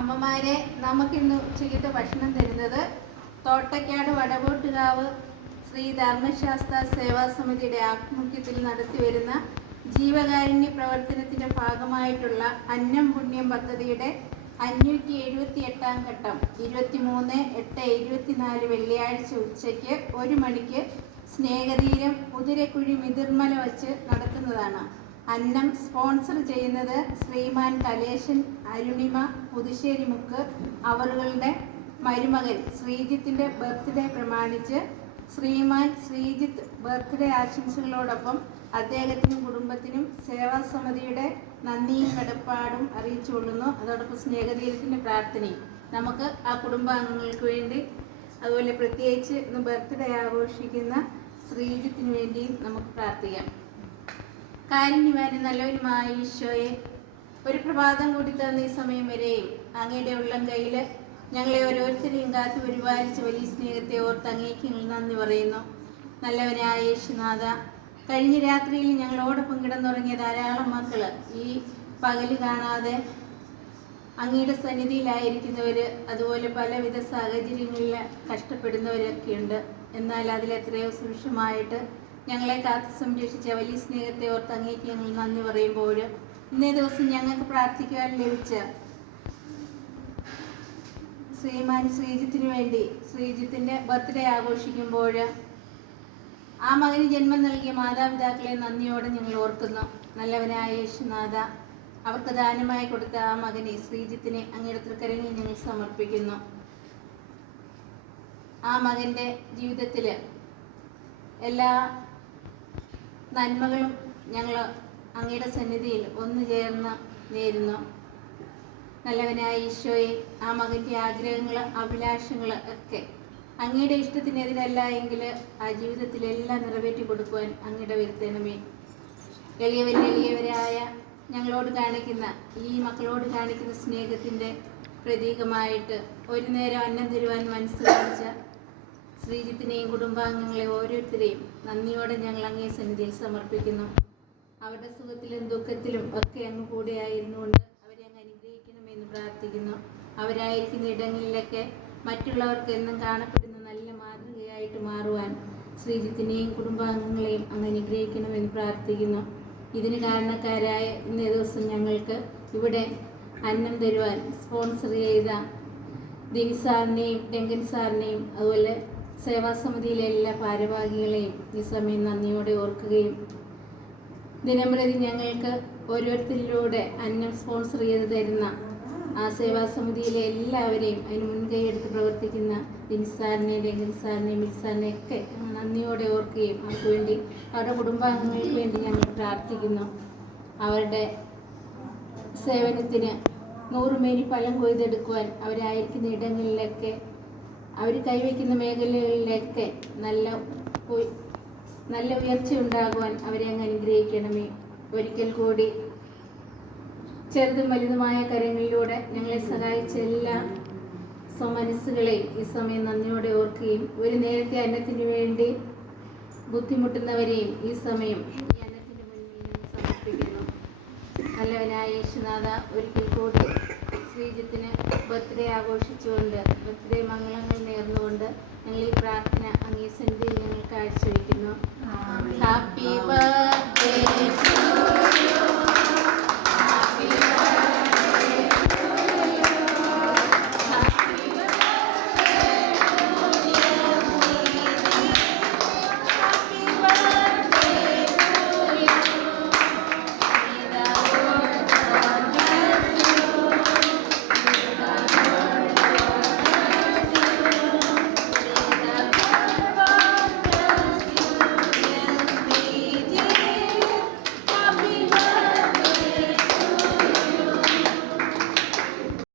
അമ്മമാരെ നമുക്കിന്ന് ഉച്ചയ്ക്കത്തെ ഭക്ഷണം തരുന്നത് തോട്ടയ്ക്കാട് വടവോട്ടുകാവ് ശ്രീ ധർമ്മശാസ്ത്ര സേവാ സമിതിയുടെ ആഭിമുഖ്യത്തിൽ നടത്തിവരുന്ന ജീവകാരുണ്യ പ്രവർത്തനത്തിന്റെ ഭാഗമായിട്ടുള്ള അന്നം പുണ്യം പദ്ധതിയുടെ 578-ാം ഘട്ടം 23/8/24 വെള്ളിയാഴ്ച ഉച്ചയ്ക്ക് 1 മണിക്ക് സ്നേഹതീരം കുതിരക്കുഴി മിതിർമല വച്ച് നടത്തുന്നതാണ്. അന്നം സ്പോൺസർ ചെയ്യുന്നത് ശ്രീമാൻ കലേശൻ അരുണിമ പുതുശ്ശേരി മുക്ക് അവറുകളുടെ മരുമകൻ ശ്രീജിത്തിന്റെ ബർത്ത്ഡേ പ്രമാണിച്ച് ശ്രീമാൻ ശ്രീജിത്ത് ബർത്ത്ഡേ ആശംസകളോടൊപ്പം അദ്ദേഹത്തിനും കുടുംബത്തിനും സേവാസമിതിയുടെ നന്ദിയും കടപ്പാടും അറിയിച്ചുകൊള്ളുന്നു. അതോടൊപ്പം സ്നേഹതീരത്തിന്റെ പ്രാർത്ഥനയും. നമുക്ക് ആ കുടുംബാംഗങ്ങൾക്ക് വേണ്ടി, അതുപോലെ പ്രത്യേകിച്ച് ഇന്ന് ബർത്ത്ഡേ ആഘോഷിക്കുന്ന ശ്രീജിത്തിന് വേണ്ടിയും നമുക്ക് പ്രാർത്ഥിക്കാം. കാരുണ്യവാനും നല്ലവരുമായ ഈശോയെ, ഒരു പ്രഭാതം കൂടി തന്ന ഈ സമയം വരെയും അങ്ങയുടെ ഉള്ളം കയ്യിൽ ഞങ്ങളെ ഓരോരുത്തരെയും കാത്തു പരിപാലിച്ച വലിയ സ്നേഹത്തെ ഓർത്ത് അങ്ങേക്ക് ഞങ്ങൾ നന്ദി പറയുന്നു. നല്ലവനായ യേശുനാഥ, കഴിഞ്ഞ രാത്രിയിൽ ഞങ്ങളോടൊപ്പം കിടന്നുറങ്ങിയ ധാരാളം മക്കൾ ഈ പകല് കാണാതെ അങ്ങയുടെ സന്നിധിയിലായിരിക്കുന്നവർ, അതുപോലെ പലവിധ സാഹചര്യങ്ങളിൽ കഷ്ടപ്പെടുന്നവരൊക്കെയുണ്ട്. എന്നാൽ അതിലെത്രയോ സുരക്ഷമായിട്ട് ഞങ്ങളെ കാത്തു സംരക്ഷിച്ച വലിയ സ്നേഹത്തെ ഓർത്ത് അങ്ങേക്ക് ഞങ്ങൾ നന്ദി പറയുമ്പോൾ, ഇന്നേ ദിവസം ഞങ്ങൾക്ക് പ്രാർത്ഥിക്കുവാൻ ലഭിച്ച ശ്രീമാൻ ശ്രീജിത്തിന് വേണ്ടി ശ്രീജിത്തിന്റെ ബർത്ത്ഡേ ആഘോഷിക്കുമ്പോൾ ആ മകന് ജന്മം നൽകിയ മാതാപിതാക്കളെ നന്ദിയോടെ ഞങ്ങൾ ഓർക്കുന്നു. നല്ലവനായ യേശുനാഥ, അവർക്ക് ദാനമായി കൊടുത്ത ആ മകനെ ശ്രീജിത്തിനെ അങ്ങയുടെ തൃക്കരങ്ങളിൽ ഞങ്ങൾ സമർപ്പിക്കുന്നു. ആ മകന്റെ ജീവിതത്തിൽ എല്ലാ നന്മകളും ഞങ്ങൾ അങ്ങയുടെ സന്നിധിയിൽ ഒന്നു ചേർന്ന് നേരുന്നു. നല്ലവനായ ഈശോയെ, ആ മകൻ്റെ ആഗ്രഹങ്ങൾ അഭിലാഷങ്ങൾ ഒക്കെ അങ്ങയുടെ ഇഷ്ടത്തിനെതിരല്ല എങ്കിൽ ആ ജീവിതത്തിലെല്ലാം നിറവേറ്റി കൊടുക്കുവാൻ അങ്ങയുടെ വരുത്തണമേ. എളിയവരായ ഞങ്ങളോട് കാണിക്കുന്ന, ഈ മക്കളോട് കാണിക്കുന്ന സ്നേഹത്തിൻ്റെ പ്രതീകമായിട്ട് ഒരു നേരം അന്നം തരുവാൻ മനസ്സ് കാണിച്ച ശ്രീജിത്തിനെയും കുടുംബാംഗങ്ങളെ ഓരോരുത്തരെയും നന്ദിയോടെ ഞങ്ങൾ അങ്ങേ സന്നിധിയിൽ സമർപ്പിക്കുന്നു. അവരുടെ സുഖത്തിലും ദുഃഖത്തിലും ഒക്കെ അങ്ങ് കൂടെ ആയിരുന്നുകൊണ്ട് അവരെ അങ്ങ് അനുഗ്രഹിക്കണമെന്ന് പ്രാർത്ഥിക്കുന്നു. അവരായിരിക്കുന്ന ഇടങ്ങളിലൊക്കെ മറ്റുള്ളവർക്ക് എന്നും കാണപ്പെടുന്ന നല്ല മാതൃകയായിട്ട് മാറുവാൻ ശ്രീജിത്തിനെയും കുടുംബാംഗങ്ങളെയും അങ്ങ് അനുഗ്രഹിക്കണമെന്ന് പ്രാർത്ഥിക്കുന്നു. ഇതിന് കാരണക്കാരായ ഇന്നേ ദിവസം ഞങ്ങൾക്ക് ഇവിടെ അന്നം തരുവാൻ സ്പോൺസർ ചെയ്ത ദിനി സാറിനെയും ഡെങ്കൻ സാറിനെയും അതുപോലെ സേവാസമിതിയിലെ എല്ലാ ഭാരവാഹികളെയും ഈ സമയം നന്ദിയോടെ ഓർക്കുകയും ദിനംപ്രതി ഞങ്ങൾക്ക് ഓരോരുത്തരിലൂടെ അന്നം സ്പോൺസർ ചെയ്ത് തരുന്ന ആ സേവാസമിതിയിലെ എല്ലാവരെയും അതിന് മുൻകൈ എടുത്ത് പ്രവർത്തിക്കുന്ന ദിനി സാറിനെയും ഡെങ്കൻ സാറിനെയും മിൽ സാറിനെയും ഒക്കെ നന്ദിയോടെ ഓർക്കുകയും അവർക്ക് വേണ്ടി, അവരുടെ കുടുംബാംഗങ്ങൾക്ക് വേണ്ടി ഞങ്ങൾ പ്രാർത്ഥിക്കുന്നു. അവരുടെ സേവനത്തിന് 100 മേനി ഫലം കൊയ്തെടുക്കുവാൻ അവരായിരിക്കുന്ന ഇടങ്ങളിലൊക്കെ, അവർ കൈവയ്ക്കുന്ന മേഖലകളിലൊക്കെ നല്ല ഉയർച്ച ഉണ്ടാകുവാൻ അവരെ അങ്ങ് അനുഗ്രഹിക്കണമേ. ഒരിക്കൽ കൂടി ചെറുതും വലുതുമായ കരങ്ങളിലൂടെ ഞങ്ങളെ സഹായിച്ച എല്ലാ സ്വമനസ്സുകളെയും ഈ സമയം നന്ദിയോടെ ഓർക്കുകയും ഒരു നേരത്തെ അന്നത്തിന് വേണ്ടി ബുദ്ധിമുട്ടുന്നവരെയും ഈ സമയം ഈ അന്നത്തിൻ്റെ മുന്നിൽ സമർപ്പിക്കുന്നു. നല്ലവനായ യേശുനാഥ, ഒരിക്കൽ കൂടി ശ്രീജിത്തിന് ബർത്ത്ഡേ ആഘോഷിച്ചുകൊണ്ട് ബർത്ത്ഡേ മംഗളങ്ങൾ നേർന്നുകൊണ്ട് ഞങ്ങൾ ഈ പ്രാർത്ഥന അങ്ങേ സന്നിധിയിൽ ഞങ്ങൾ കാഴ്ചവെക്കുന്നു. Happy birthday.